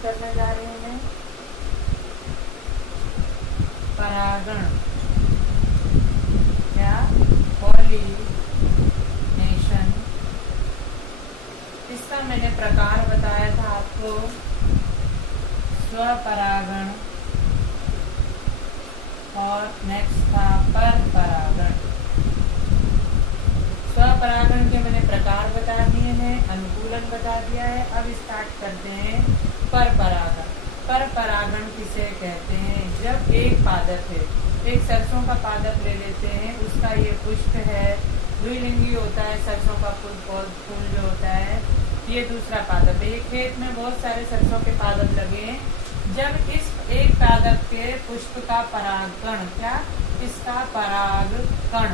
बात करने जा रहे हैं परागण। क्या? पॉलिनेशन। इसका मैंने प्रकार बताया था आपको, स्वपरागण और नेक्स्ट था पर परागण। स्वपरागण के मैंने प्रकार बता दिए हैं, अनुकूलन बता दिया है। अब स्टार्ट करते हैं पर परागण। पर परागण किसे कहते हैं? जब एक पादप है, एक सरसों का पादप ले लेते हैं, उसका ये पुष्प है, द्विलिंगी होता है सरसों का फूल जो होता है, ये दूसरा पादप है। ये खेत में बहुत सारे सरसों के पादप लगे हैं। जब इस एक पादप के पुष्प का परागण, क्या? इसका परागकण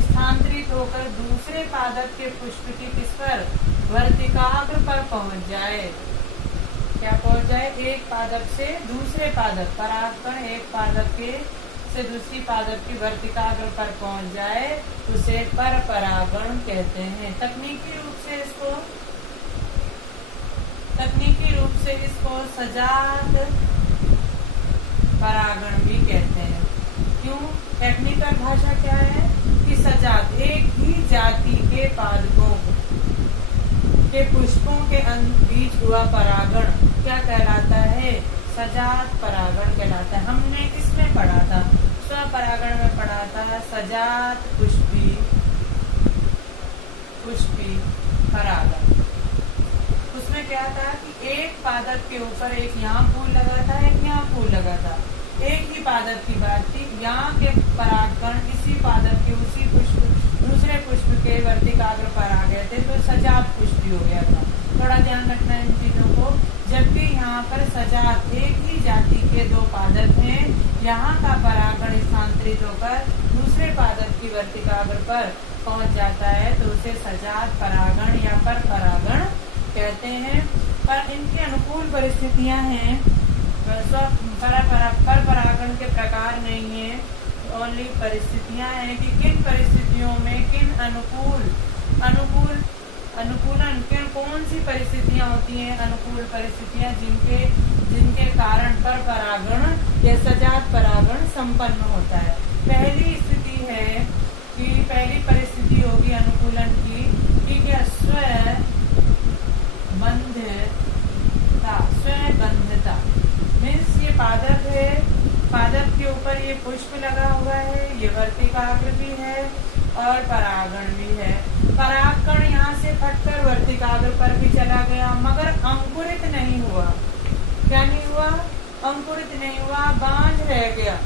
स्थानांतरित होकर दूसरे पादप के पुष्प की किस पर? वर्तिकाग्र पर पहुंच जाए। क्या पहुंच जाए? एक पादप से दूसरे पादप, परागकण एक पादप के से दूसरी पादप की वर्तिकाग्र पर पहुंच जाए, उसे पर परागण कहते हैं। तकनीकी रूप से इसको सजात परागण भी कहते हैं। क्यों? टेक्निकल भाषा क्या है कि सजात, एक ही जाति के पादपों के पुष्पों के बीच हुआ परागण क्या कहलाता है? सजात परागण कहलाता है। हमने इसमें पढ़ा था, स्वपरागण में पढ़ा था सजात पुष्पी परागण। उसमें क्या था कि एक पादप के ऊपर एक यहाँ फूल लगा था, एक यहाँ फूल लगा था, एक ही पादप की बात थी। यहाँ के परागकण इसी पादप के उसी पुष्प दूसरे पुष्प के वर्तिकाग्र पर आ गए थे, तो सजात पुष्पी हो गया था। थोड़ा ध्यान रखना इन चीजों को। जबकि यहाँ पर सजात, एक ही जाति के दो पादप हैं, यहाँ का परागण स्थानांतरित होकर दूसरे पादप की वर्तिकाग्र पर पहुंच जाता है, तो उसे सजात परागण या पर परागण कहते हैं। पर इनकी अनुकूल परिस्थितियां हैं। पर परागण के प्रकार नहीं है, ओनली परिस्थितियां हैं कि किन परिस्थितियों में किन अनुकूलन कौन सी परिस्थितियां होती हैं? अनुकूल परिस्थितियां जिनके कारण पर परागण या सजात परागण संपन्न होता है। पहली स्थिति है कि पहली परिस्थिति होगी अनुकूलन की कि क्या? स्वबंधता मीन्स ये पादप है, पादप के ऊपर ये पुष्प लगा हुआ है, ये वर्तिकाग्र भी है और परागण भी है। परागकण यहाँ से फटकर वर्तिकाग्र पर भी चला गया, मगर अंकुरित नहीं हुआ। क्या नहीं हुआ? अंकुरित नहीं हुआ, बांझ रह गया,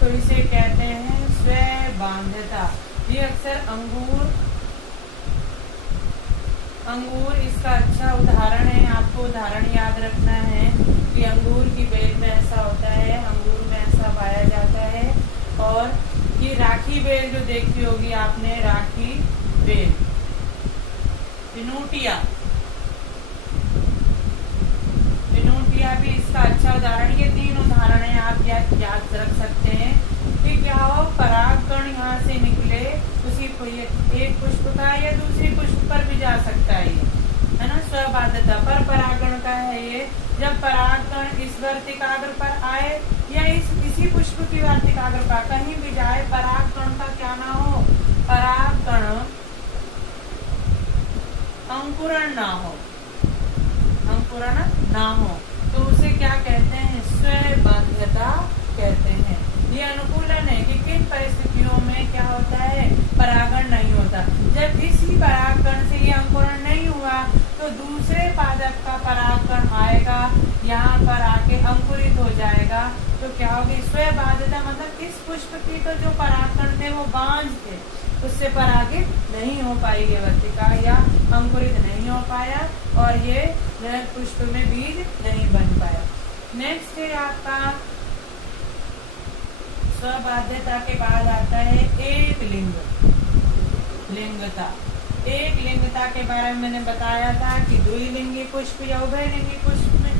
तो इसे कहते हैं स्वबांधता। ये अक्सर अंगूर इसका अच्छा उदाहरण है। आपको उदाहरण याद रखना है कि अंगूर की बेल में ऐसा होता है, अंगूर में ऐसा पाया जाता है। और ये राखी बेल जो देखी होगी आपने, राखी बेल, पिनूटिया भी इसका अच्छा उदाहरण। ये तीन उदाहरण है, आप याद रख सकते हैं कि क्या हो, परागकण यहाँ से निकले, उसी एक पुष्प का या दूसरी पुष्प पर भी जा सकता है ना। स्वबाध्यता पर परागण का है ये। जब परागकण इस वर्तिकाग्र पर आए या इसी पुष्प की वर्तिकाग्र पर कहीं भी जाए, परागकण का क्या ना हो? परागकण अंकुरण ना हो, तो उसे क्या कहते हैं? स्वबाध्यता कहते हैं। ये अनुकूलन है कि किन परिस्थितियों में क्या होता है? परागण नहीं होता। जब इसी परागकण से ये अंकुरण नहीं हुआ, तो दूसरे पादप का परागकण आएगा, यहाँ पर आके अंकुरित हो जाएगा, तो क्या होगी? स्वबाध्यता मतलब इस पुष्प की तो जो परागकण थे वो बांझ थे, उससे परागित नहीं हो पाई ये वर्तिका, या अंकुरित नहीं हो पाया, और ये पुष्प में बीज नहीं बन पाया। नेक्स्ट है आपका स्वबाध्यता के बाद आता है एक लिंगता। एक लिंगता के बारे में मैंने बताया था कि द्विलिंगी पुष्प या उभयलिंगी पुष्प में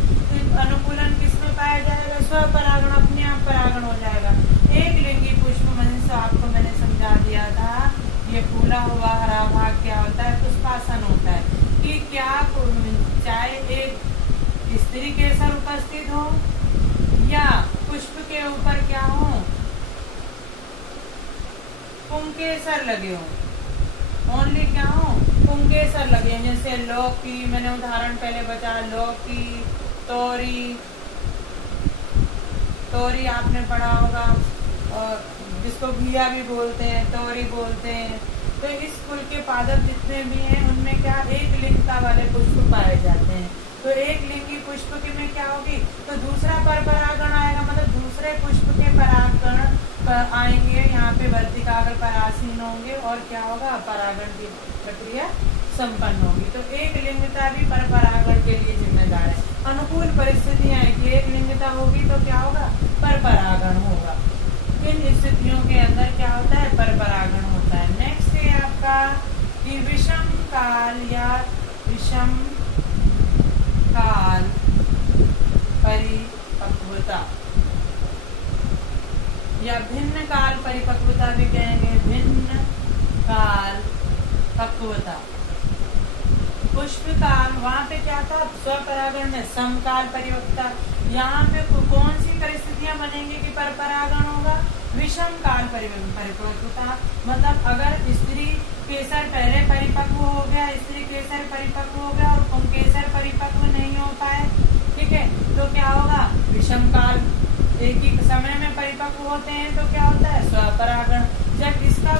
अनुकूलन किसमें पाया जाएगा? स्वपरागण, अपने आप परागण हो जाएगा। एक लिंगी पुष्प में आपको मैंने समझा दिया था, ये फूला हुआ हरा भाग क्या होता है? पुष्पासन होता है। कि क्या चाहे एक स्त्री केसर उपस्थित हो या पुष्प के ऊपर क्या हो, पुंकेसर लगे हो, ओनली क्या हो, पुंकेसर लगे। जैसे लौकी, मैंने उदाहरण पहले बताया, लौकी, तोरी, तोरी आपने पढ़ा होगा, और जिसको घिया भी बोलते हैं, तोरी बोलते हैं। तो इस कुल के पादप जितने भी हैं उनमें क्या एक लिंगता वाले पुष्प पाए जाते हैं। तो एक लिंगी पुष्प के में क्या होगी, तो दूसरा पर परागण आएगा, मतलब दूसरे पुष्प के परागण आएंगे, यहाँ पे वर्तिकाग्र परासीन होंगे और क्या होगा, परागण की प्रक्रिया संपन्न होगी। तो एक लिंगता भी पर परागण के लिए जिम्मेदार है। अनुकूल परिस्थितियां कि एक लिंगता होगी तो क्या होगा, पर परागण होगा। इन स्थितियों के अंदर क्या होता है, पर परागण होता है। नेक्स्ट है आपका कि विषम काल या विषम काल परिपक्वता या भिन्न काल परिपक्वता भी कहेंगे, भिन्न काल पक्वता। पुष्प काल, वहाँ पे क्या था, स्वपरागण में समकाल परिपक्वता। यहाँ पे कौन सी परिस्थितियां बनेंगी कि पर परागण होगा, विषम काल परिपक्वता। मतलब अगर स्त्री केसर पहले परिपक्व हो गया, स्त्री केसर परिपक्व हो गया और पुंकेसर परिपक्व नहीं हो पाए, ठीक है, तो क्या होगा, विषम काल। एक ही समय में परिपक्व होते हैं तो क्या होता है, स्वपरागण। जब इसका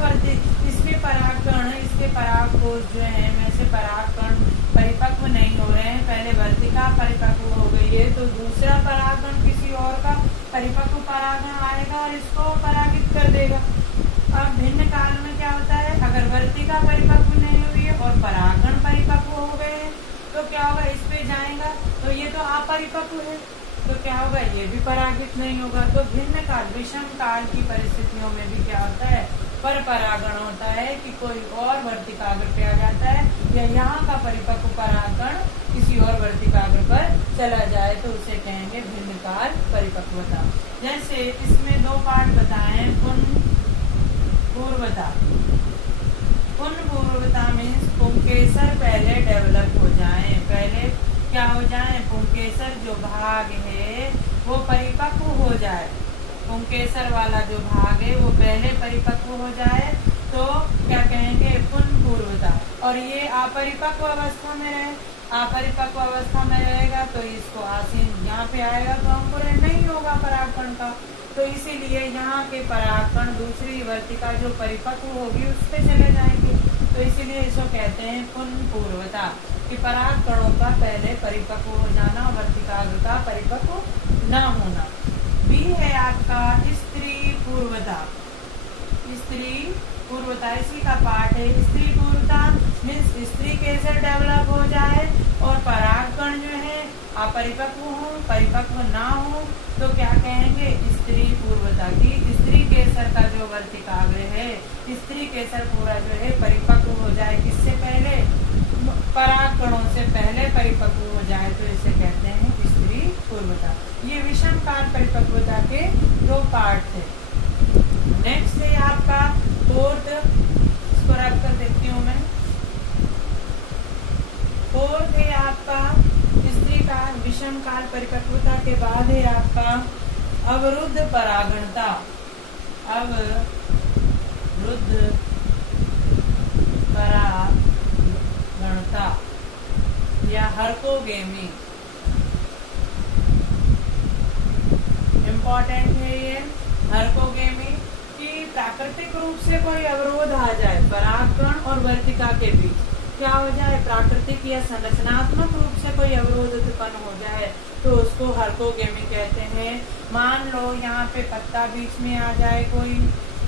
इसके परागकण, इसके पराग कोश जो है में से परागकण परिपक्व नहीं हो रहे हैं, पहले वर्तिका परिपक्व हो गई है, तो दूसरा परागकण किसी और का परिपक्व परागण आएगा और इसको परागित कर देगा। अब भिन्न काल में क्या होता है, अगर वर्तिका परिपक्व नहीं हुई है और परागण परिपक्व हो गए हैं तो क्या होगा, इस पे जाएगा तो ये तो अपरिपक्व है, तो क्या होगा, ये भी परागित नहीं होगा। तो भिन्न काल, विषम काल की परिस्थितियों में भी क्या होता है, पर परागण होता है कि कोई और वर्तिकाग्र पे आ जाता है या यहाँ का परिपक्व परागण किसी और वर्तिकाग्र पर चला जाए तो उसे कहेंगे भिन्न काल परिपक्वता। जैसे इसमें दो पार्ट बताए, पूर्वता। पूर्वता मीन्स पुंकेसर पहले डेवलप हो जाए, पहले क्या हो जाए, पुंकेसर जो भाग है वो परिपक्व हो जाए, पुंकेसर वाला जो भाग है वो पहले परिपक्व हो जाए तो क्या कहेंगे, पूर्वता। और ये अपरिपक्व अवस्था में रहे, अपरिपक्व अवस्था में रहेगा तो इसको आसीन यहाँ पे आएगा तो अंकुरण नहीं होगा परागकण का, तो इसीलिए यहाँ के परागकण दूसरी वर्तिका जो परिपक्व होगी उस पे चले जाएंगे, तो इसीलिए इसको कहते हैं पूर्वता, कि परागकणों का पहले परिपक्व हो जाना, वर्तिकाग्र का परिपक्व न होना। भी है आपका स्त्री पूर्वता, स्त्री पूर्वता इसी का पार्ट है। स्त्री पूर्वता मीन्स स्त्री कैसे डेवलप हो जाए और परागकण जो है अपरिपक्व हो, परिपक्व ना हो तो क्या कहेंगे, स्त्री पूर्वता की। स्त्री केसर का जो वर्तिकाग्र है, स्त्री केसर पूरा जो है परिपक्व हो जाए, किससे पहले, परागकणों से पहले परिपक्व हो जाए तो इसे कहते हैं स्त्री पूर्वता। ये विषम काल परिपक्वता के दो पार्ट थे। नेक्स्ट है आपका फोर्थ, इसको रख कर देखती हूँ मैं। फोर्थ है आपका स्त्री का विषम काल परिपक्वता के बाद है आपका अवरुद्ध परागणता, अवरुद्ध परागणता या हर्कोगेमी। इम्पोर्टेंट है ये हर्कोगेमी कि प्राकृतिक रूप से कोई अवरोध आ जाए परागकण और वर्तिका के बीच, क्या हो जाए, प्राकृतिक या संरचनात्मक रूप से कोई अवरोध उत्पन्न हो जाए तो उसको हर्कोगेमी कहते हैं। मान लो यहाँ पे पत्ता बीच में आ जाए कोई,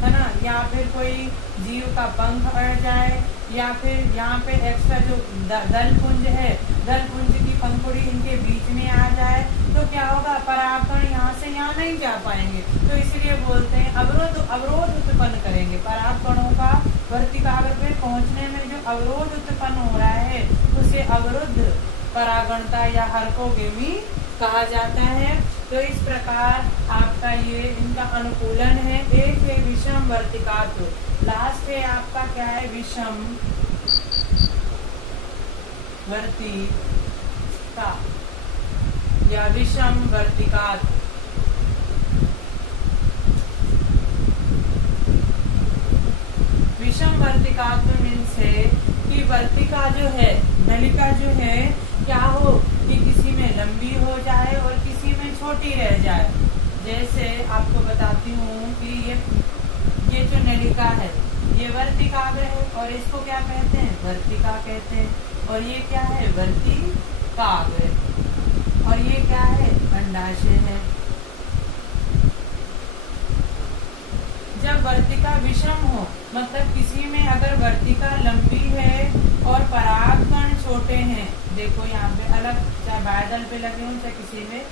है ना, या फिर कोई जीव का पंख अड़ जाए, या फिर यहाँ पे एक्स्ट्रा जो दल पुंज है, दल पुंज की पंखुड़ी इनके बीच में आ जाए तो क्या होगा, परागकण यहाँ से यहाँ नहीं जा पाएंगे, तो इसलिए बोलते हैं अवरोध उत्पन्न करेंगे। परागकणों का वर्तिकाग्र पे पहुँचने में जो अवरोध उत्पन्न हो रहा है उसे अवरुद्ध परागणता या हर्कोगेमी कहा जाता है। तो इस प्रकार आपका ये इनका अनुकूलन है। एक है विषम वर्तिकात्व, लास्ट है आपका क्या है, विषम वर्तिका। या विषम वर्तिकात। विषम वर्तिकात मीन्स है कि वर्तिका जो है, नलिका जो है, क्या हो कि किसी में लंबी हो जाए और किसी में छोटी रह जाए। जैसे आपको बताती हूँ कि ये जो नलिका है ये वर्तिकाग्र है और इसको क्या कहते हैं, वर्तिका कहते हैं। और ये क्या है, वर्तिकाग्र। और ये क्या है, अंडाशय है। जब वर्तिका विषम हो, मतलब किसी में अगर वर्तिका लंबी है और परागकण छोटे हैं, देखो यहाँ पे अलग, चाहे बाह्यदल पे लगे हों चाहे किसी में,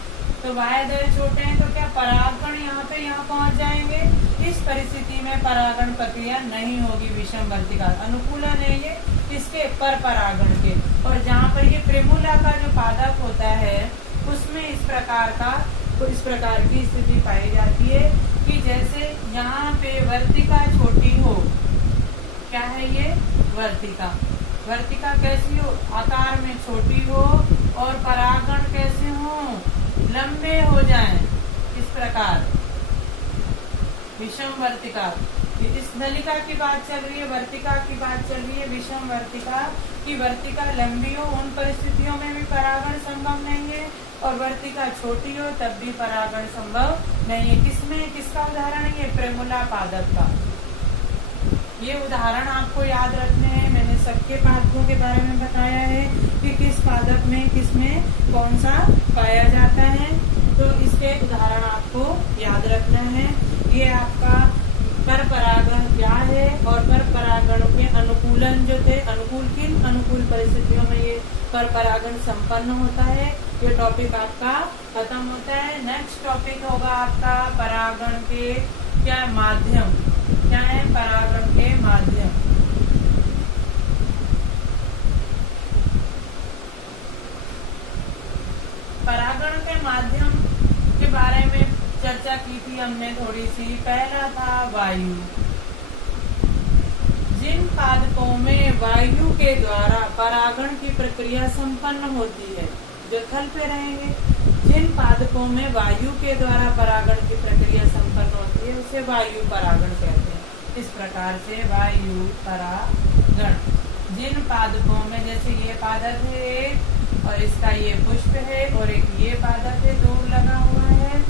तो बाह्यदल छोटे हैं तो क्या परागकण यहाँ पहुंच जाएंगे। इस परिस्थिति में परागण प्रक्रिया नहीं होगी विषम वर्तिका। अनुकूलन है ये इसके पर परागण के। और जहाँ पर ये प्रिमूला का जो पादप होता है उसमें इस प्रकार की स्थिति पाई जाती है कि जैसे यहाँ पे वर्तिका छोटी हो, क्या है ये वर्तिका। वर्तिका कैसी हो, आकार में छोटी हो और परागण कैसे हो, लंबे हो जाएं, इस प्रकार विषम वर्तिका। इस नलिका की बात चल रही है, वर्तिका की बात चल रही है विषम वर्तिका की। वर्तिका लंबी हो उन परिस्थितियों में भी परागण संभव नहीं है और वर्तिका छोटी हो तब भी परागण संभव नहीं है। किसका उदाहरण है ये, प्रेमुला पादप का। ये उदाहरण आपको याद रखने हैं। मैंने सबके पादपों के बारे में बताया है कि किस पादप में किसमें कौन सा पाया जाता है, तो इसके उदाहरण आपको याद रखना है। ये आपका पर परागण क्या है और पर परागण के अनुकूलन जो थे, किन अनुकूल परिस्थितियों में ये पर परागण संपन्न होता है, ये टॉपिक आपका खत्म होता है। नेक्स्ट टॉपिक होगा आपका परागण के क्या माध्यम, क्या है परागण के माध्यम। परागण के माध्यम के बारे में चर्चा की थी हमने थोड़ी सी। पहला था वायु। जिन पादपों में वायु के द्वारा परागण की प्रक्रिया संपन्न होती है, जो थल पे रहेंगे, जिन पादपों में वायु के द्वारा परागण की प्रक्रिया संपन्न होती है उसे वायु परागण कहते हैं। इस प्रकार से वायु परागण जिन पादपों में, जैसे ये पादप है और इसका ये पुष्प है और एक ये पादप है, दूर लगा हुआ है,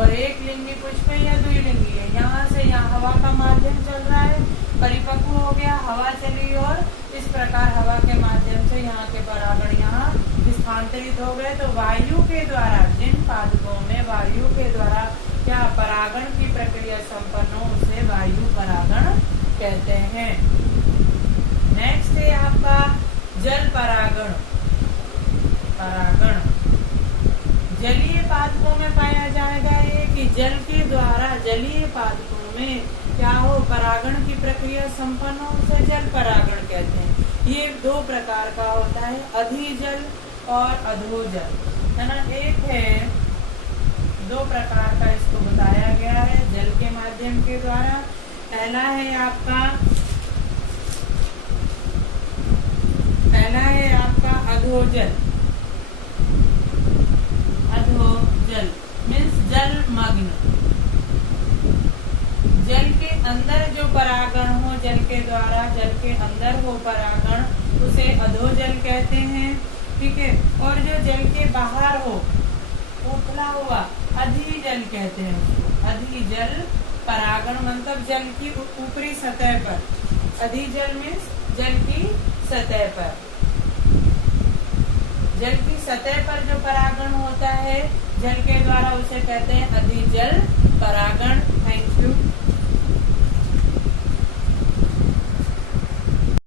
और एक लिंगी पुष्प है या द्विलिंगी है। यहाँ से यहाँ हवा का माध्यम चल रहा है, परिपक्व हो गया, हवा चली और इस प्रकार हवा के माध्यम से यहाँ के परागण यहाँ स्थानांतरित हो गए। तो वायु के द्वारा, जिन पादपों में वायु के द्वारा क्या परागण की प्रक्रिया संपन्न हो उसे वायु परागण कहते हैं। नेक्स्ट है आपका जल परागण। जलीय पादपों में पाया जाएगा ये कि जल के द्वारा जलीय पादपों में क्या हो, परागण की प्रक्रिया संपन्न हो उसे जल परागण कहते हैं। ये दो प्रकार का होता है, अधिजल और अधोजल, है ना। एक है, दो प्रकार का इसको बताया गया है जल के माध्यम के द्वारा। पहला है आपका अधोजल। अधोजल मीन्स जलमग्न। जल के अंदर जो परागण हो, जल के द्वारा जल के अंदर हो परागण, उसे अधोजल कहते हैं, ठीक है। और जो जल के बाहर हो, उथला हुआ, अधिजल कहते हैं उसको। अधिजल परागण मतलब जल की ऊपरी सतह पर, अधिजल मीन्स जल की सतह पर। जल की सतह पर जो परागण होता है जल के द्वारा उसे कहते हैं अधिजल परागण।